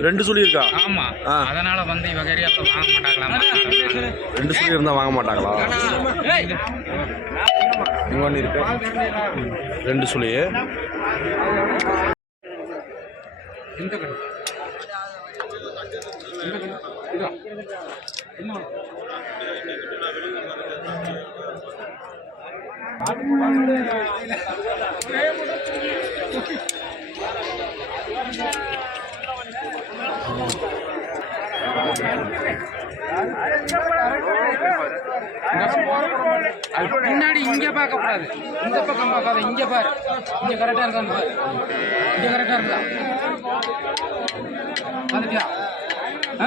ரெண்டு சுழி இருக்கா ஆமா. அதனால வந்து இவங்க வாங்க மாட்டாங்களா ரெண்டு சுழி இருந்தால் வாங்க மாட்டாங்களா? ஒன்று இருக்கு ரெண்டு சுழி என்ன பின்னாடி இங்க பார்க்க கூடாது இந்த பக்கம் பார்க்காத இங்க பாரு. இங்க கரெக்டா இருக்கான்னு பாரு. இங்க கரெக்டா இருக்கா வந்துட்டியா ஆ?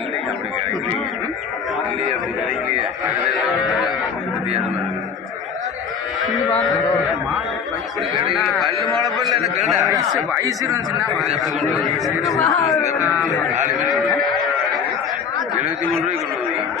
இல்லைங்க அப்படி கிடைக்கலையே இல்லையே அப்படி கிடைக்கலையே வித்தியாசமா கல்லு மாடப்ப இல்லை எழுபத்தி மூணு ரூபாய்க்கு கொண்டு வந்து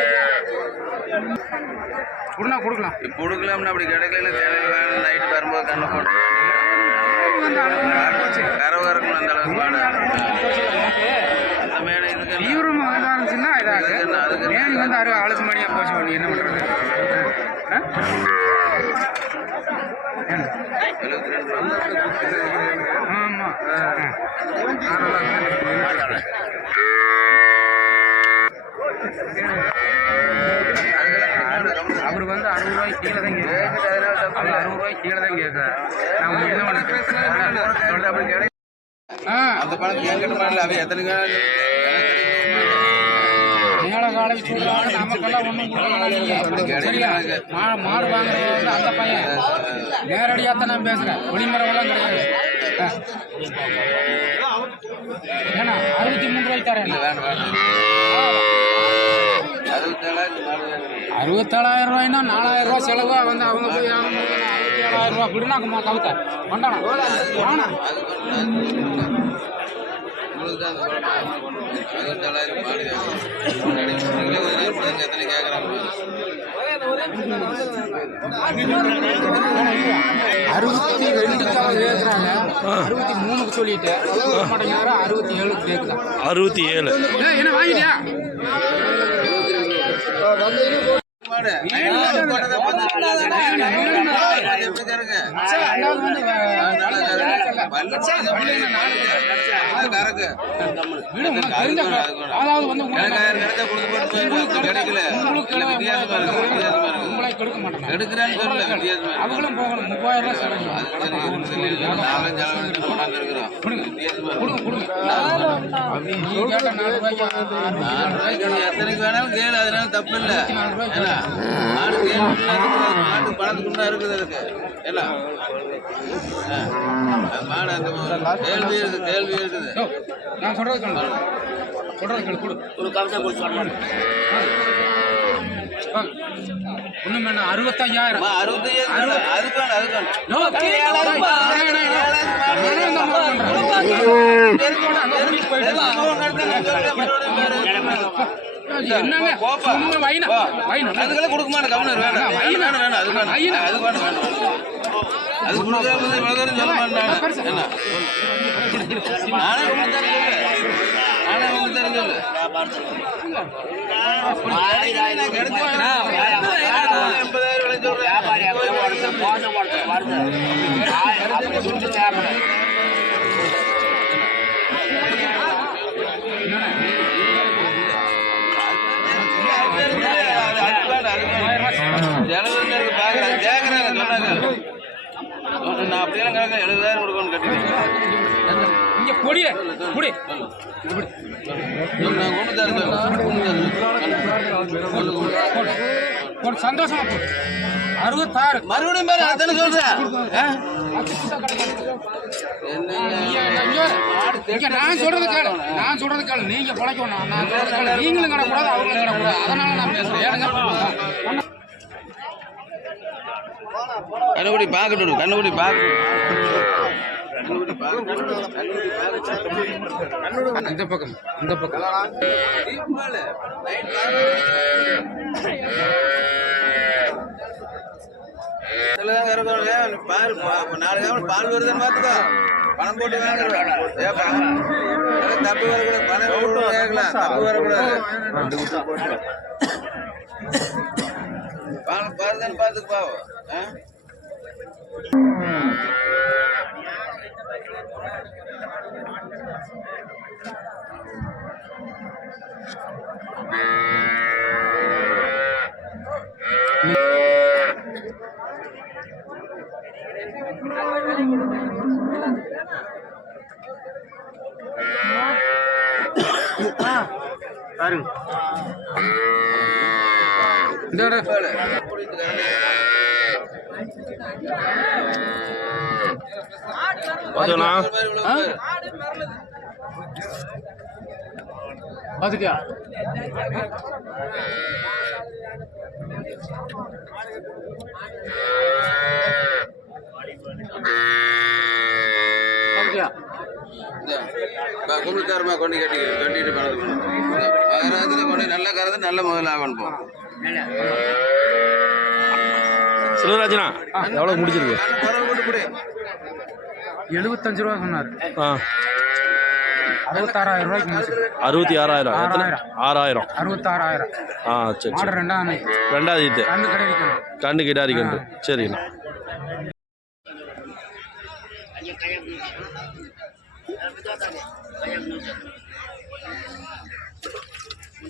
கொடுனா கொடுக்கலாம். கொடுக்கலாம்னு அப்படி கிடைக்கல தேவையில்ல. நைட் வரும்போது கண்ணை போட்டு கரவு கறக்கணும் அந்த மேலே தீவிரம் இதாக இருந்துச்சுன்னா இதாக வந்து அறு ஆளுக்கு மணியாக போச்சு பண்ணி என்ன பண்ணுறது ஆமாம் பணம் ஏன் கட்ட மாதிரி எத்தனை நான் பேசுகிறேன் ஒளிமரவெல்லாம் கிடையாது. ஏன்னா அறுபத்தி மூணு ரூபாய் அறுபத்தேழாயிரம் நாலாயிரம் ரூபாய் செலவா. வந்து அவங்க போய் அறுபத்தி ஏழாயிரம் ரூபாய் இருபத்தாலாயிரம் மாடு கொஞ்சம் எத்தனை கேட்குறாங்க அறுபத்தி ரெண்டுக்காக கேட்குறாங்க அறுபத்தி மூணுக்கு சொல்லிட்டு அறுபத்தி ஏழுக்கு கேட்குறாங்க அறுபத்தி ஏழு. என்ன வாங்கிட்டியா? அதாவது வந்து கிடைக்கல உங்களுக்கு கொடுக்க மாட்டேன் எடுக்கிறேன்னு சொல்லல அவங்களும் போகணும். கொடுங்க. கொடுங்க. வேணாலும் கேளு அதனால தப்பு இல்லை. ஏன்னா நாலு கேள்வி மாடு அந்த கேள்வி இருக்குது கேள்வி இருக்குது. நான் சொல்றது சொல்றது ஒரு கவிதை கொடுத்து ஒன்றும் வேணாம் அறுபத்தையாயிரம் என்னங்க வைனா வைனா அதுக்கெல்லாம் கொடுக்க மாட்டேன் கவர்னர் வேணாம் வைனா வேணாம் அது வேணாம் அது வேணாம் வேணாம் தரம் சொல்லு நானே ரொம்ப நான் அப்படியெல்லாம் எழுபதாயிரம் கொடுக்கணும்னு கட்டிட்டேன் கொண்டு கொண்டு ஒரு சந்தோஷமா போடு. அறுபத்தாறு. மறுபடியும் பாரு அதானே சொல்றேன். நான் சொல்றது கேளு. நான் சொல்றது கேளு. நீங்க பிழைக்கணும் நான் நான் சொல்றது கேளு. நீங்களும் கிடக்கூடாது அவங்களும் கிடக்கூடாது. அதனால நான் பேசுறேன். ஏனுங்க கண்ணுக்குடி பார்க்கட்டும் கண்ணுக்குடி பார்க்கட்டும் இந்த பக்கம் இந்த பக்கம் பாரு பால் பா- நாலு கிராம் பால் வருதுன்னு பார்த்துக்கோ. பணம் போட்டு வாங்குறோம். ஏப்பா, இதெல்லாம் தப்பு வரக்கூடாது. பணம் போட்டு கேட்கலாம். தப்பு வரக்கூடாது. பால் பாருதான்னு பார்த்துக்கு பாவம். ஆ? இந்த இடம். பால். புரியுது கறந்து. பார்த்தோண்ணா ஒரு மாதிரி இவ்வளவு பேர். பாத்துட்டியா பாத்துட்டியா இந்த, பா, கும்பிட்டுக்காரமா கொண்டு கட்டி கட்டிட்டு. இந்த மகராஜில கொண்டு நல்ல கறந்து நல்ல முதல்ல ஆகணும் போ சிவராஜனா எவ்வளோ முடிச்சிருக்கு கண்ணு குறவு போட்டு கொடு. எழுபத்தஞ்சு ரூபா சொன்னாரு. அறுபத்தாறாயிரம் ரூபாய்க்கு அறுபத்தி ஆறாயிரம். ஆறாயிரம். ஆறாயிரம். அறுபத்தாறாயிரம். ஆ சரி ரெண்டாம். ரெண்டாவது இது. கண்ணு கடை வைக்கணும். கண்டு கிடாரி கண்டு சரிண்ணா.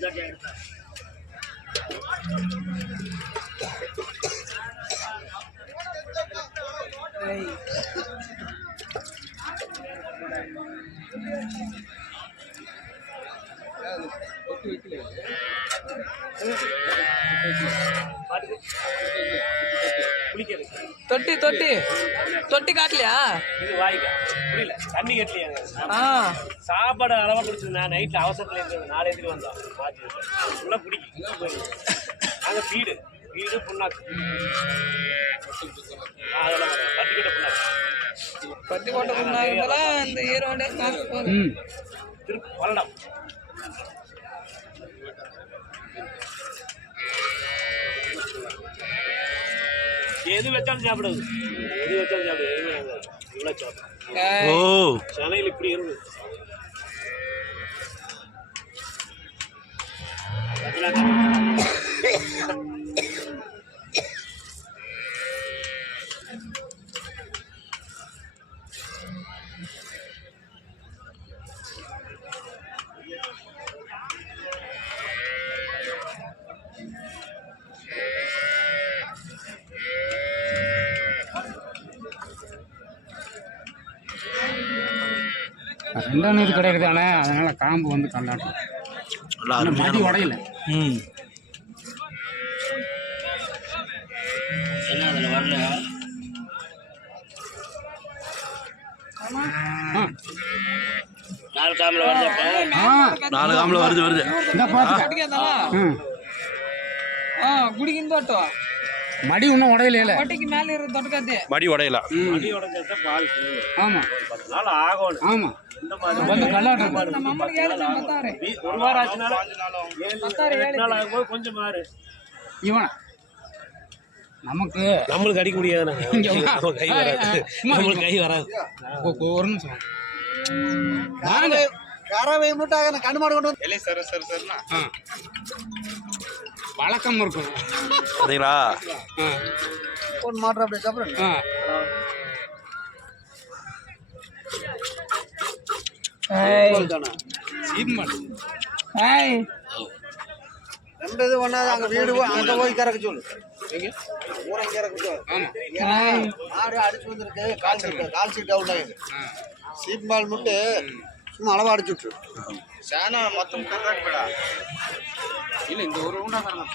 தொட்டி தொட்டி. தொட்டி காட்டலையா? இது வாய்க்க. புரியல. தண்ணி கட்டலையாங்க ஆ. சாப்பாடு அளவா பிடிச்சது நான் நைட்ல அவசரத்துல இருந்து நாலு எடுத்துட்டு வந்தோம். உள்ள பிடிக்கும் நாங்கள் வீடு. வீடு புண்ணாக்கு. அதெல்லாம். பட்டிக்கிட்ட புண்ணாக்கு. பட்டி போட்ட புண்ணாங்கெல்லாம் இந்த ஈரோடு திருப்பி பல்லடம் ఏది పెట్టాలి చేపడదు ఏది పెట్టాలి చేపడదు ఏమి ఇలా చేప చాలా ఇప్పుడు ఎరువు Thank ரெண்டாம் நீர் கிடையாது தானே அதனால காம்பு வந்து கல்லாட்டும் மடி உடையல. ம். ஆ. நாலு காமில் வருதப்ப ஆ. நாலு காமில் வருது வருது. இந்த ஆ. குடிக்கும் தோட்டம் மடி இன்னும் உடையில தொட்டிக்கு மேல இருக்கு தொட்டுக்காது. மடி உடையல. அடி உடஞ்சா பால் ஆமா. பத்து நாள் ஆகணும். ஆமா. இந்த மாதிரி வந்து கல்லாட்டம். நம்ம அம்மனுக்கு ஏழு தான் பத்தாறு. வீ- ஒரு வாரம் ஆச்சுனாலும் ஏழு எட்டு நாள் ஆகும்போது கொஞ்சம் மாறு. இவன்? நமக்கு நம்மளுக்கு அடிக்க முடியாது. நம்ம கை வராது. நம்மளுக்கு கை வராது. ஒரு நிமிஷம் வாங்க. கறவை முட்டாக கண்ணு மாடு கொண்டு வந்து ஆ. பழக்கம் இருக்கும். பார்த்தீங்களா ஆ, போட்டு மாட்டுற அப்படி சாப்பிடுறேன். ரெண்டு இது அங்க வீடு அங்க போய் கறக்க சொல்லு. ஊரை கறக்க சொல்லு. மாடு அடிச்சு வந்திருக்கு call sheet call sheet down ஆகுது. சீட் பால் மட்டும் சும்மா அளவா அடிச்சு விட்டுரு. சேனா மொத்தம் இல்ல இந்த ஒரு உண்டா தரணும்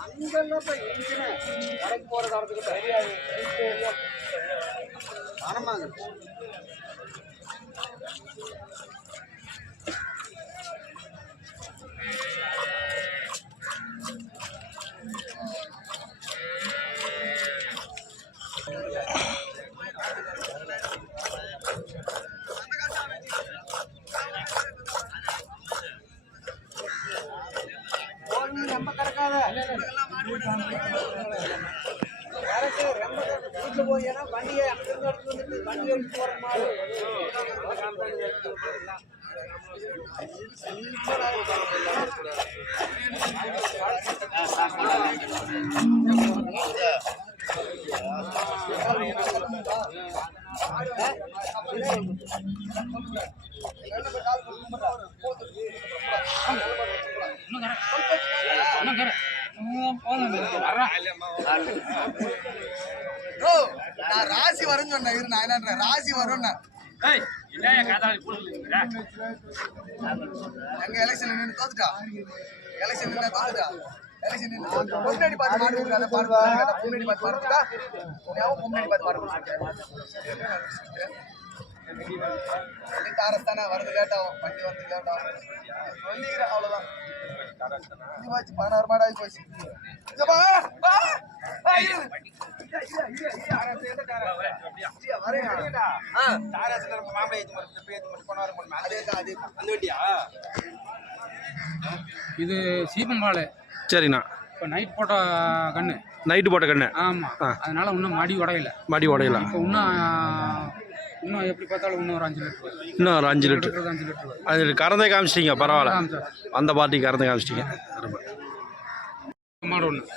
அங்கெல்லாம் போய் இன்ஜினு கடைக்கு போற காலத்துக்கு தெரியாது ஆனமாங்க வந்துட்டு வண்டி எடுத்து போற மாடு இன்னும் கரை. வர்றா. ஓ நான் ராசி வரும்னு சொன்னேன் இரு நான் என்ன ராசி வரும்னு? எங்க எலெக்ஷன் நின்று தோத்துட்டா? எலெக்ஷன் நின்று தோத்துட்டா? முன்னாடி பார்த்து மாடு கொடுக்காத பாடு முன்னாடி பார்த்து மாடு கொடுத்தா முன்னாடி பார்த்து மாடு வண்டி தாரஸ்தானே வருது லேட்டாகும் வண்டி வந்து லேட்டாகும் சொல்லிக்கிறேன் அவ்வளோதான் இது வச்சு பதினாறு மாடு ஆகி போச்சு. இது சீப்பம்பால் சரிண்ணா. இப்போ நைட் போட்ட கண்ணு. நைட்டு போட்ட கண்ணு. ஆமா. ஆ. அதனால இன்னும் மடி உடையல. மடி உடையல? இப்போ இன்னும் இன்னும் எப்படி பார்த்தாலும் இன்னும் ஒரு அஞ்சு லிட்டர். இன்னும் ஒரு அஞ்சு லிட்டரு. அஞ்சு லிட்டர். அது கறந்தே காமிச்சிட்டிங்க பரவாயில்ல. ஆமாம் அந்த பார்ட்டி கறந்தே காமிச்சிட்டிங்க. ரொம்ப மாடு ஒன்று.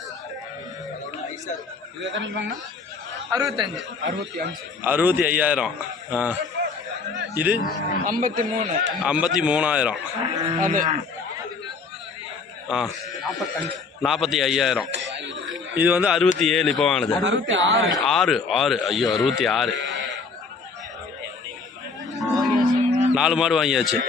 இது எத்தனை வாங்க அறுபத்தஞ்சு. அறுபத்தி அஞ்சு. அறுபத்தி ஐயாயிரம். ஆ. இது? ஐம்பத்தி மூணு. ஐம்பத்தி மூணாயிரம். அது. ஆ. நாற்பத்தஞ்சு. நாற்பத்தி ஐயாயிரம். இது வந்து அறுபத்தி ஏழு இப்போ வாங்கினது. அறுபத்தி ஆறு. ஆறு ஆறு. ஐயோ அறுபத்தி ஆறு. நாலு மாடு வாங்கியாச்சு.